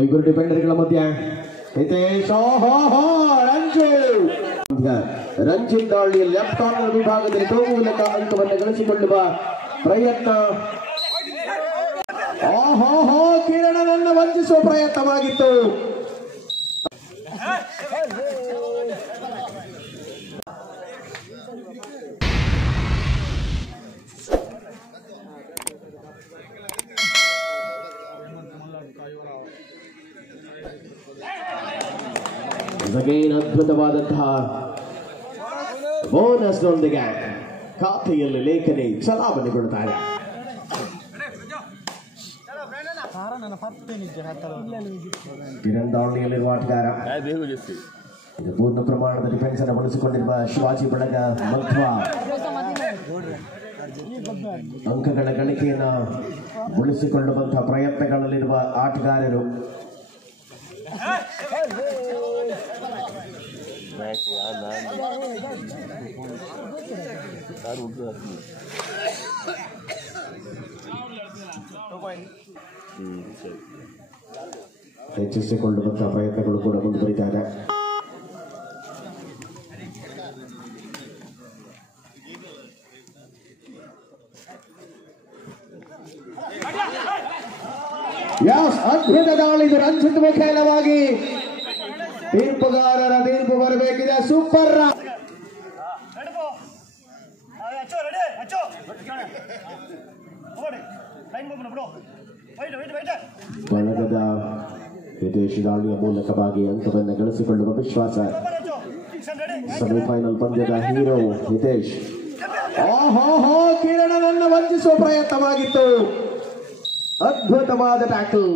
ಐವರು ಡಿಫೆಂಡರ್ಗಳ ಮಧ್ಯ ಹಿತೇಶ್ ರಂಜಿತ್ ದಾಳಿ ಲೆಫ್ಟ್ ಕಾರ್ನರ್ ವಿಭಾಗದಲ್ಲಿ ತೋಗುವ ಮೂಲಕ ಅಂಕವನ್ನು ಗಳಿಸಿಕೊಳ್ಳುವ ಪ್ರಯತ್ನ. ಕಿರಣನನ್ನು ವಂಚಿಸುವ ಪ್ರಯತ್ನವಾಗಿತ್ತು. ಅದ್ಭುತವಾದಂತಹ ಬೋನಸ್ ನೊಂದಿಗೆ ಖಾತೆಯಲ್ಲಿ ಲೇಖನಿ ಚಲಾವಣೆಗೊಳ್ಳುತ್ತಾರೆ. ಕಿರಣ್ ದಾವಣಿಯಲ್ಲಿರುವ ಆಟಗಾರ ಇದು ಪೂರ್ಣ ಪ್ರಮಾಣದ ಡಿಫೆನ್ಸ್ ಅನ್ನು ಬಳಸಿಕೊಂಡಿರುವ ಶಿವಾಜಿ ಬಳಗ ಮಧ್ವ ಅಂಕಗಳ ಗಳಿಕೆಯನ್ನು ಉಳಿಸಿಕೊಳ್ಳುವಂತಹ ಪ್ರಯತ್ನಗಳಲ್ಲಿರುವ ಆಟಗಾರರು. ಹೆಚ್ಚಿಸಿಕೊಳ್ಳುವಂತಹ ಪ್ರಯತ್ನಗಳು ಕೂಡ ಮುಂದುವರಿತಾರೆ. ಅದ್ಭುತ ದಾಳಿ ರಂಜಿತ್ ಮುಖೇನವಾಗಿ ತೀರ್ಪುಗಾರರ ತೀರ್ಪು ಬರಬೇಕಿದೆ. ಸೂಪರ್ ಬಳಗದ ಹಿತೇಶ್ ದಾಳಿಯ ಮೂಲಕವಾಗಿ ಅಂಕವನ್ನು ಗಳಿಸಿಕೊಳ್ಳುವ ವಿಶ್ವಾಸ. ಸೆಮಿಫೈನಲ್ ಪಂದ್ಯದ ಹೀರೋ ಹಿತೇಶ್. ಕಿರಣನನ್ನು ವಂಚಿಸುವ ಪ್ರಯತ್ನವಾಗಿತ್ತು. ಅದ್ಭುತವಾದ ಟ್ಯಾಕಲ್.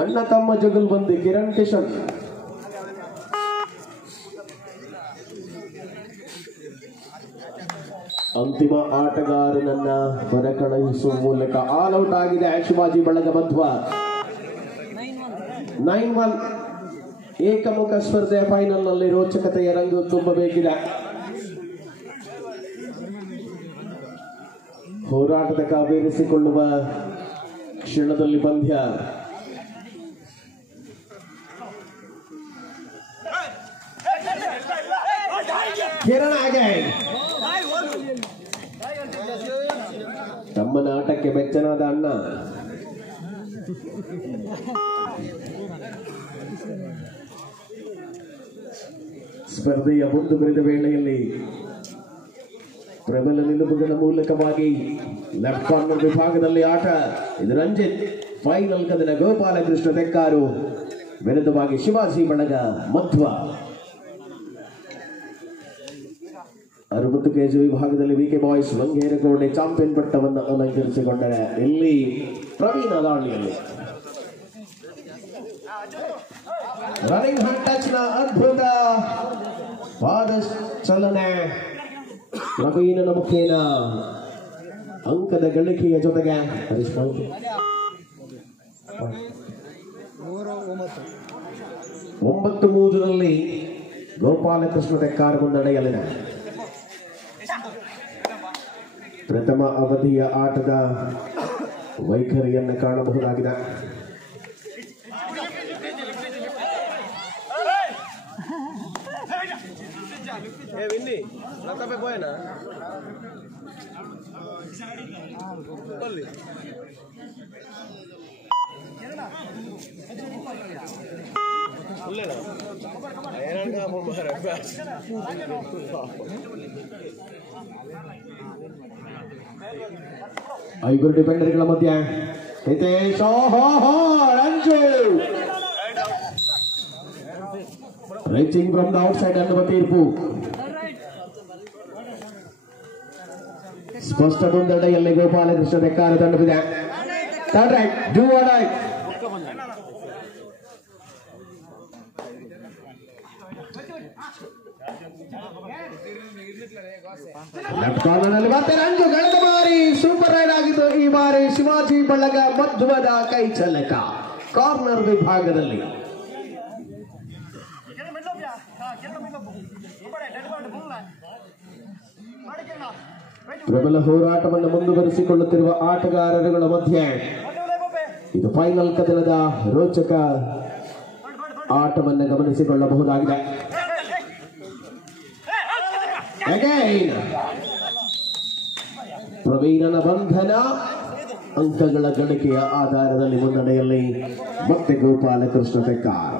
ಅಣ್ಣ ತಮ್ಮ ಜುಗಲ್ಬಂದಿ ಕಿರಣ್ ಕಿಶನ್. ಅಂತಿಮ ಆಟಗಾರನನ್ನ ಹೊರಕಳುಹಿಸುವ ಮೂಲಕ ಆಲ್ ಔಟ್ ಆಗಿದೆ ಶಿವಾಜಿ ಬಳಗ ಮಧ್ವ. 9-1 ಏಕಮುಖ ಸ್ಪರ್ಧೆಯ ಫೈನಲ್ ನಲ್ಲಿ ರೋಚಕತೆಯ ರಂಗು ತುಂಬಬೇಕಿದೆ. ಹೋರಾಟದ ಕಾವೇರಿಸಿಕೊಳ್ಳುವ ಕ್ಷಣದಲ್ಲಿ ಪಂದ್ಯ. ಕಿರಣ ತಮ್ಮನ ಆಟಕ್ಕೆ ಬೆಚ್ಚನಾದ ಅಣ್ಣ. ಸ್ಪರ್ಧೆಯ ಮುಂದುವರಿದ ವೇಳೆಯಲ್ಲಿ ಪ್ರಬಲ ನಿಲುವುಗಳ ಮೂಲಕವಾಗಿ ಲೆಫ್ಟ್ ಕಾರ್ನರ್ ವಿಭಾಗದಲ್ಲಿ ಆಟ. ಇದು ರಂಜಿತ್. ಫೈನಲ್ ಕದನ ಗೋಪಾಲಕೃಷ್ಣ ತೆಕ್ಕಾರು ವಿರುದ್ಧವಾಗಿ ಶಿವಾಜಿ ಬಳಗ ಮಧ್ವ. 60 kg ವಿಭಾಗದಲ್ಲಿ ವಿಕೆ ಬಾಯ್ಸ್ ಲಂಗೇರಕೋಟೆ ಚಾಂಪಿಯನ್ ಪಟ್ಟವನ್ನು ಅಲಂಕರಿಸಿಕೊಂಡರೆ ಇಲ್ಲಿ ಪ್ರವೀಣ ದಾಳಿಯಲ್ಲಿ ರನ್ನಿಂಗ್ ಹ್ಯಾಂಡ್ ಟಚ್ ನ ಅದ್ಭುತ ಪಾದ ಚಲನೆ. ಪ್ರವೀಣನ ಮುಖೇನ ಅಂಕದ ಗಳಿಕೆಯ ಜೊತೆಗೆ 9-3 ಗೋಪಾಲಕೃಷ್ಣ ತೆಕ್ಕಾರು ಮುನ್ನಡೆಯಲಿದೆ. ಪ್ರಥಮ ಅವಧಿಯ ಆಟದ ವೈಖರಿಯನ್ನು ಕಾಣಬಹುದಾಗಿದೆ. ಐವರು ಡಿಫೆಂಡರ್ಗಳ ಮಧ್ಯ Hitesh reaching from the outside ಅನ್ನುವ ತೀರ್ಪು. ಸ್ಪಷ್ಟ ಮುನ್ನಡೆಯಲ್ಲಿ ಗೋಪಾಲಕೃಷ್ಣ ತೆಕ್ಕಾರ ತಂಡವಿದೆ. ಲೆಫ್ಟ್ ಕಾರ್ನರ್ನಲ್ಲಿ ಮತ್ತೆ ರಂಜು. ಕಳೆದ ಬಾರಿ ಸೂಪರ್ ರೈಡ್ ಆಗಿದ್ದು, ಈ ಬಾರಿ ಶಿವಾಜಿ ಬಳಗ ಮಧ್ವದ ಕೈ ಚಲಕ ಕಾರ್ನರ್ ವಿಭಾಗದಲ್ಲಿ. ಪ್ರಬಲ ಹೋರಾಟವನ್ನು ಮುಂದುವರಿಸಿಕೊಳ್ಳುತ್ತಿರುವ ಆಟಗಾರರುಗಳ ಮಧ್ಯೆ ಇದು ಫೈನಲ್ ಕದನದ ರೋಚಕ ಆಟವನ್ನು ಗಮನಿಸಿಕೊಳ್ಳಬಹುದಾಗಿದೆ. ಪ್ರವೀಣನ ಬಂಧನ ಅಂಕಗಳ ಗಳಿಕೆಯ ಆಧಾರದಲ್ಲಿ ಮುನ್ನಡೆಯಲ್ಲಿ ಮತ್ತೆ ಗೋಪಾಲಕೃಷ್ಣ ತೆಕ್ಕಾರ್.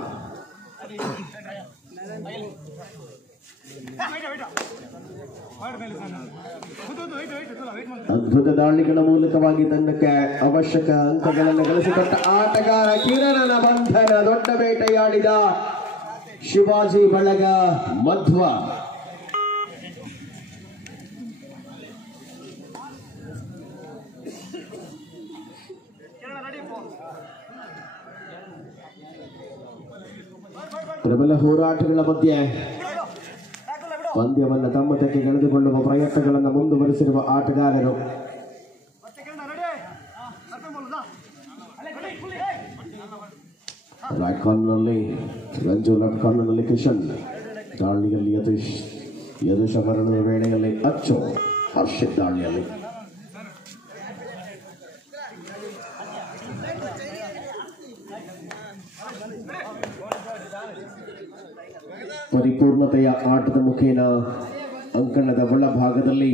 ಅದ್ಭುತ ದಾಳಿಗಳ ಮೂಲಕವಾಗಿ ತಂಡಕ್ಕೆ ಅವಶ್ಯಕ ಅಂಕಗಳನ್ನು ಗಳಿಸಿಕೊಟ್ಟ ಆಟಗಾರ ಕಿರಣನ ಬಂಧನ. ದೊಡ್ಡ ಬೇಟೆಯಾಡಿದ ಶಿವಾಜಿ ಬಳಗ ಮಧ್ವ. ಪ್ರಬಲ ಹೋರಾಟಗಳ ಮಧ್ಯೆ ಪಂದ್ಯವನ್ನು ತಮ್ಮ ತೆಕ್ಕೆ ಗೆಳೆದುಕೊಳ್ಳುವ ಪ್ರಯತ್ನಗಳನ್ನು ಮುಂದುವರಿಸಿರುವ ಆಟಗಾರರು. ರೈಟ್ ಕಾರ್ನರ್ನಲ್ಲಿ ರಂಜು, ಲೆಫ್ಟ್ ಕಾರ್ನರ್ನಲ್ಲಿ ಕಿಶನ್. ದಾಳಿಯಲ್ಲಿ ಯದುಷ ಮರಣದ ವೇಳೆಯಲ್ಲಿ ಅಚ್ಚು, ಹರ್ಷಿತ್ ದಾಳಿಯಲ್ಲಿ. ಪರಿಪೂರ್ಣತೆಯ ಆಟದ ಮುಖೇನ ಅಂಕಣದ ಒಳಭಾಗದಲ್ಲಿ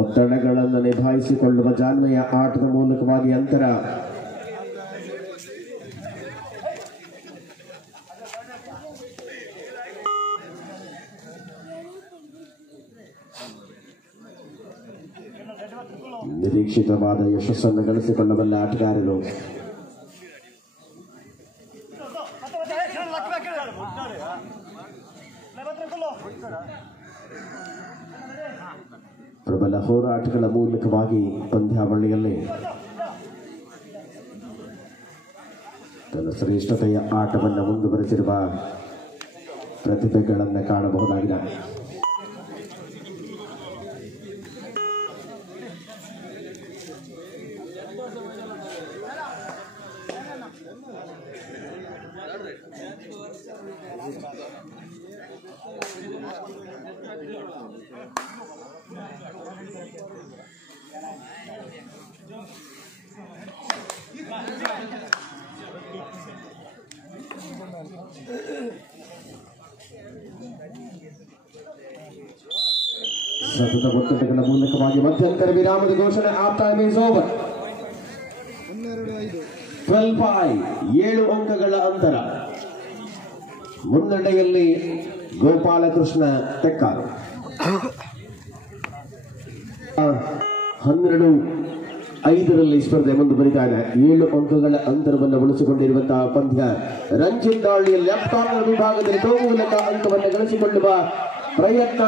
ಒತ್ತಡಗಳನ್ನು ನಿಭಾಯಿಸಿಕೊಳ್ಳುವ ಜಾಣ್ಮೆಯ ಆಟದ ಮೂಲಕವಾಗಿ ಅಂತರ ನಿರೀಕ್ಷಿತವಾದ ಯಶಸ್ಸನ್ನು ಗಳಿಸಿಕೊಳ್ಳಬಲ್ಲ ಆಟಗಾರರು. ಪ್ರಬಲ ಹೋರಾಟಗಳ ಮೂಲಕವಾಗಿ ಪಂದ್ಯಾವಳಿಯಲ್ಲಿ ತನ್ನ ಶ್ರೇಷ್ಠತೆಯ ಆಟವನ್ನು ಮುಂದುವರೆಸಿರುವ ಪ್ರತಿಭೆಗಳನ್ನು ಕಾಣಬಹುದಾಗಿದೆ. ಸತತ ಒತ್ತಡಗಳ ಮೂಲಕವಾಗಿ ಮಧ್ಯಂತರ ವಿರಾಮದ ಘೋಷಣೆ. Half time is over. 12-5, 7 ಅಂಕಗಳ ಅಂತರ. ಮುನ್ನಡೆಯಲ್ಲಿ ಗೋಪಾಲಕೃಷ್ಣ ತೆಕ್ಕಾರ್. 12-5 ಸ್ಪರ್ಧೆ ಮುಂದುವರಿತಾ ಇದೆ. 7 ಅಂಕಗಳ ಅಂತರವನ್ನು ಉಳಿಸಿಕೊಂಡಿರುವಂತಹ ಪಂದ್ಯ. ರಂಜಿತ್ ದಾಳಿಯಲ್ಲಿ ಲೆಫ್ಟ್ ಕಾರ್ನರ್ ವಿಭಾಗದಲ್ಲಿ ಥ್ರೋ ಮೂಲಕ ಅಂಕವನ್ನು ಗಳಿಸಿಕೊಳ್ಳುವ ಪ್ರಯತ್ನ.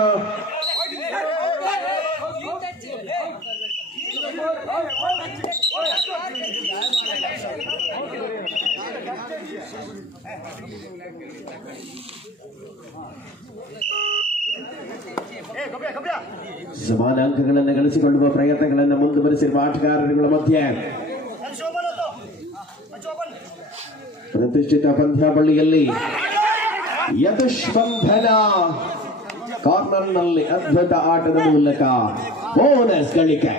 ಸಮಾನ ಅಂಕಗಳನ್ನು ಗಳಿಸಿಕೊಳ್ಳುವ ಪ್ರಯತ್ನಗಳನ್ನು ಮುಂದುವರಿಸಿರುವ ಆಟಗಾರರುಗಳ ಮಧ್ಯೆ ಪ್ರತಿಷ್ಠಿತ ಪಂದ್ಯಾವಳಿಯಲ್ಲಿ ಯದುಷ್ ಬಂಧನ ಕಾರ್ನರ್ನಲ್ಲಿ ಅದ್ಭುತ ಆಟದ ಮೂಲಕ ಬೋನಸ್ ಗಳಿಕೆ.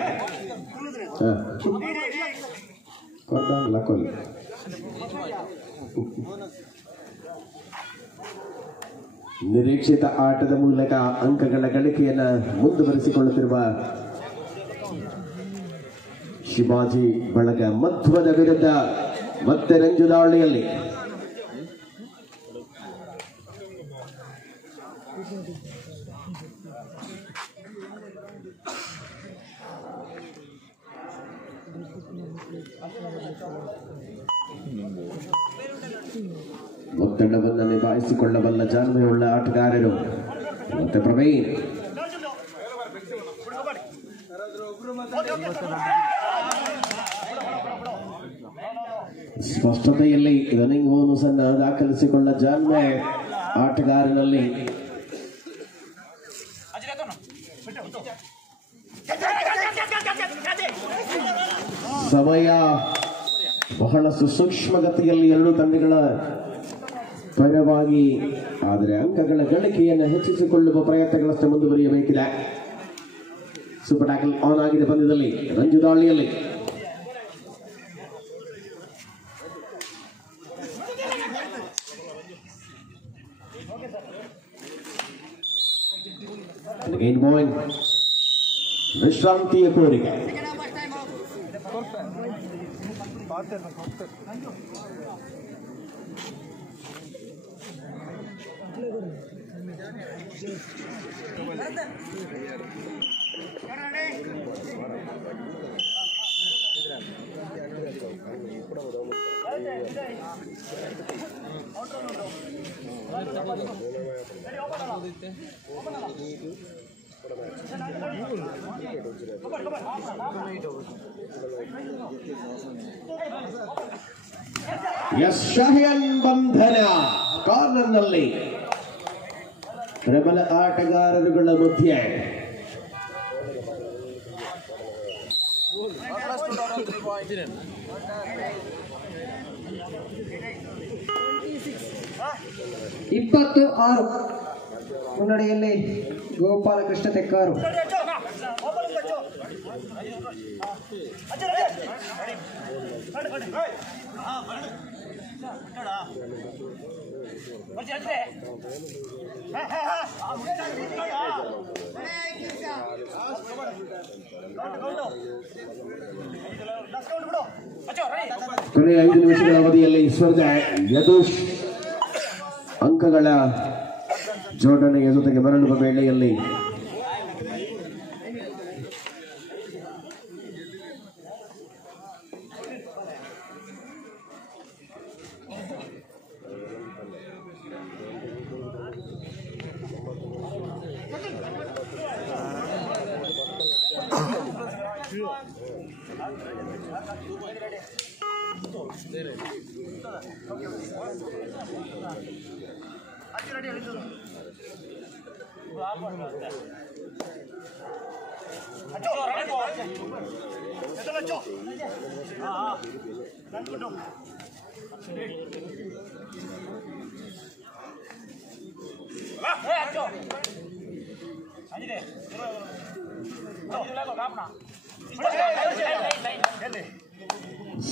ನಿರೀಕ್ಷಿತ ಆಟದ ಮೂಲಕ ಅಂಕಗಳ ಗಳಿಕೆಯನ್ನು ಮುಂದುವರಿಸಿಕೊಳ್ಳುತ್ತಿರುವ ಶಿವಾಜಿ ಬಳಗ ಮಧ್ವದ ವಿರುದ್ಧ ಮತ್ತೆ ರಂಜು ದಾಳಿಯಲ್ಲಿ ಒತ್ತಡವನ್ನು ನಿಭಾಯಿಸಿಕೊಳ್ಳಬಲ್ಲ ಜಾಣ್ಮೆಯುಳ್ಳ ಆಟಗಾರರು. ಮತ್ತೆ ಪ್ರವೀಣ್ ಸ್ಪಷ್ಟತೆಯಲ್ಲಿ ರನ್ನಿಂಗ್ ಬೋನಸ್ ಅನ್ನು ದಾಖಲಿಸಿಕೊಳ್ಳ ಜಾಣ್ಮೆ ಆಟಗಾರನಲ್ಲಿ. ಸಮಯ ಬಹಳಷ್ಟು ಸೂಕ್ಷ್ಮಗತಿಯಲ್ಲಿ ಎರಡು ತಂಡಗಳ ಪರವಾಗಿ. ಆದರೆ ಅಂಕಗಳ ಗಳಿಕೆಯನ್ನು ಹೆಚ್ಚಿಸಿಕೊಳ್ಳುವ ಪ್ರಯತ್ನಗಳಷ್ಟೇ ಮುಂದುವರಿಯಬೇಕಿದೆ. ಸೂಪರ್ ಟ್ಯಾಕಲ್ ಆನ್ ಆಗಿದೆ ಪಂದ್ಯದಲ್ಲಿ ರಂಜು ದಾಳಿಯಲ್ಲಿ. ವಿಶ್ರಾಂತಿಯ ಕೋರಿಕೆ. ಶಹಯನ್ ಬಂಧನ ಕಾರ್ನರ್ನಲ್ಲಿ ಪ್ರಬಲ ಆಟಗಾರರುಗಳ ಮಧ್ಯೆ ಇಪ್ಪತ್ತು 6 ಮುನ್ನಡೆಯಲ್ಲಿ ಗೋಪಾಲಕೃಷ್ಣ ತೆಕ್ಕಾರು. ಕೊನೆಯ 5 ನಿಮಿಷಗಳ ಅವಧಿಯಲ್ಲಿ ಸ್ಪರ್ಧೆ ಯದುಷ್ ಅಂಕಗಳ ಜೋಡಣೆಯ ಜೊತೆಗೆ ಮರಳುವ ವೇಳೆಯಲ್ಲಿ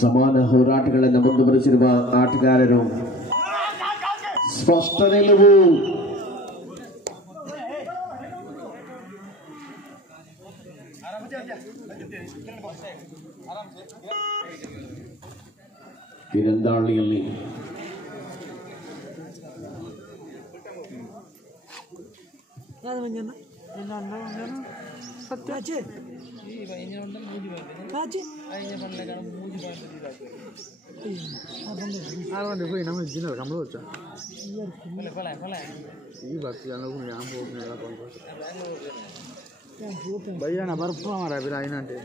ಸಮಾನ ಹೋರಾಟಗಳನ್ನು ಮುಂದುವರೆಸಿರುವ ಆಟಗಾರರು ಸ್ಪಷ್ಟ ನಿಲುವು. ತೀರಂದಾಳಿಯಲ್ಲಿ పోయి నమ్మ తిన్నారు కమ్మలు వచ్చా ఈ భక్తి భయ్యా బర్ఫ్ మారా మీరు ఆయన అంటే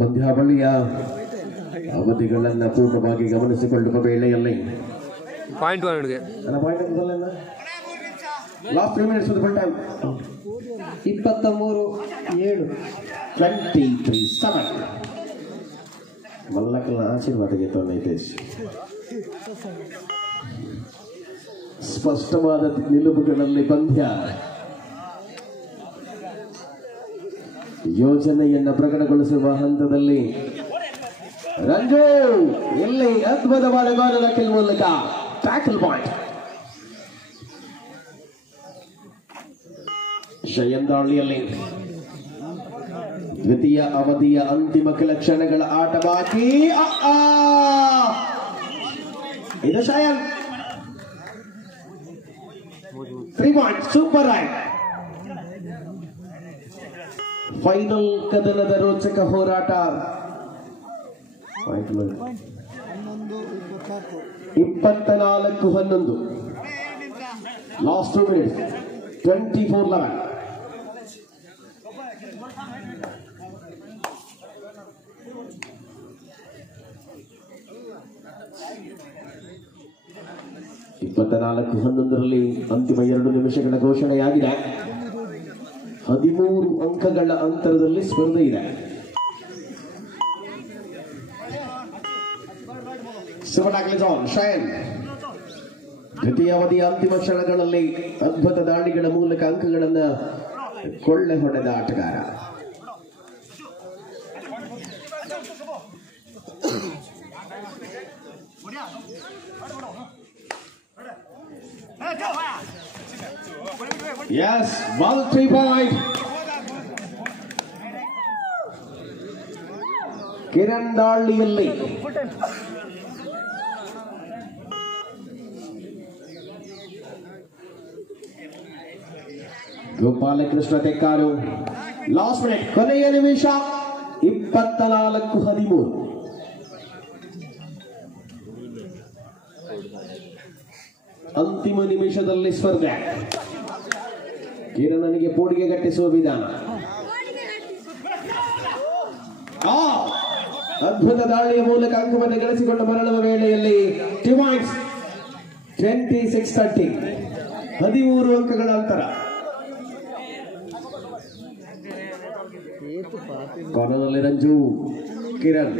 ಪಂದ್ಯಾವಳಿಯ ಅವಧಿಗಳನ್ನು ಪೂರ್ಣವಾಗಿ ಗಮನಿಸಿಕೊಳ್ಳುವ ವೇಳೆಯಲ್ಲಿ point last 3 minutes full time 23-7 ಮಲ್ಲಕಲ್ಲ ಆಶೀರ್ವಾದಕ್ಕೆ ತೊಂದೈತೇಶ್ ಸ್ಪಷ್ಟವಾದ ನಿಲುವುಗಳಲ್ಲಿ ಪಂದ್ಯ ಯೋಜನೆಯನ್ನು ಪ್ರಕಟಗೊಳಿಸುವ ಹಂತದಲ್ಲಿ ರಂಜು ಇಲ್ಲಿ ಅದ್ಭುತವಾದ ಗೋಲ್ ಕಿಲ್ ಮೂಲಕ ಟ್ಯಾಕಲ್ ಪಾಯಿಂಟ್. ಶಯಂದಾಳಿಯಲ್ಲಿ ದ್ವಿತೀಯ ಅವಧಿಯ ಅಂತಿಮ ಕೆಲ ಕ್ಷಣಗಳ ಆಟ ಬಾಕಿ. ಇದು Shayan 3 point super right. Final ಕದನದ ರೋಚಕ ಹೋರಾಟ. 24-11 ಲಾಸ್ಟ್ 2 minutes 24-11. ರಲ್ಲಿ ಅಂತಿಮ 2 ನಿಮಿಷಗಳ ಘೋಷಣೆಯಾಗಿದೆ. 13 ಅಂಕಗಳ ಅಂತರದಲ್ಲಿ ಸ್ಪರ್ಧೆ ಇದೆ. ಸುವರ್ಣ ಜಾನ್ ಶೈನ್ ದ್ವಿತೀಯ ಅವಧಿಯ ಅಂತಿಮ ಕ್ಷಣಗಳಲ್ಲಿ ಅದ್ಭುತ ದಾಳಿಗಳ ಮೂಲಕ ಅಂಕಗಳನ್ನ ಕೊಳ್ಳೆ ಹೊಡೆದ ಆಟಗಾರ. Yes, 1-3 point. ಕಿರಣ್ ದಾಳಿಯಲ್ಲಿ ಗೋಪಾಲಕೃಷ್ಣ ತೆಕ್ಕಾರು. ಲಾಸ್ಟ್ ಮಿನಿಟ್, ಕೊನೆಯ ನಿಮಿಷ 24-13. ಅಂತಿಮ ನಿಮಿಷದಲ್ಲಿ ಸ್ಪರ್ಧೆ. ಕಿರಣನಿಗೆ ಪೋಡಿಗೆ ಗಟ್ಟಿಸುವ ವಿಧಾನ. ಅದ್ಭುತ ದಾಳಿಯ ಮೂಲಕ ಅಂಕವನ್ನು ಗಳಿಸಿಕೊಂಡು ಮರಳುವ ವೇಳೆಯಲ್ಲಿ 26-30, 13 ಅಂಕಗಳ ಅಂತರ. ಕಾರ್ನರ್ನಲ್ಲಿ ರಂಜು, ಕಿರಣ್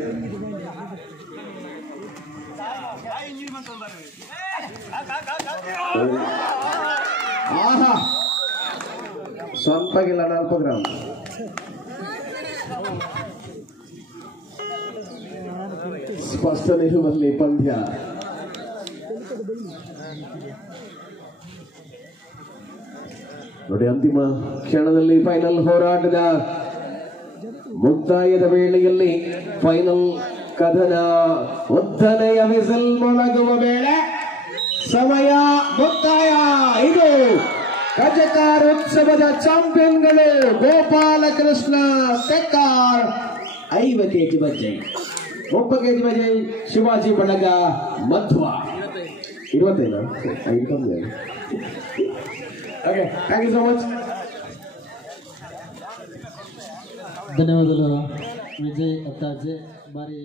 ಆಹಾ ಸ್ವಲ್ಪಗಿಲ್ಲ 4 ಗ್ರಾಮ್. ಸ್ಪಷ್ಟ ನಿಲುವಲ್ಲಿ ಪಂದ್ಯ. ನೋಡಿ, ಅಂತಿಮ ಕ್ಷಣದಲ್ಲಿ ಫೈನಲ್ ಹೋರಾಟದ ಮುಕ್ತಾಯದ ವೇಳೆಯಲ್ಲಿ ಫೈನಲ್ ಕದನ ಉದ್ದನೆಯ ವಿಸಲ್ ಮೊಳಗುವ ವೇಳೆ ಸಮಯ ಮುಕ್ತಾಯ. ಇದು ಕಜಕಾರ್ ಉತ್ಸವದ ಚಾಂಪಿಯನ್ಗಳು ಗೋಪಾಲಕೃಷ್ಣ ತೆಕ್ಕಾರ್ 5 kg ಬಜ್ಜೆ, 30 kg ಬಜ್ಜೆ ಶಿವಾಜಿ ಬಳಗ Madhva 25. Okay, thank you so much. ಧನ್ಯವಾದಗಳು ವಿಜಯ್ ಅತ್ತಾಜೆ. ಬಾರಿ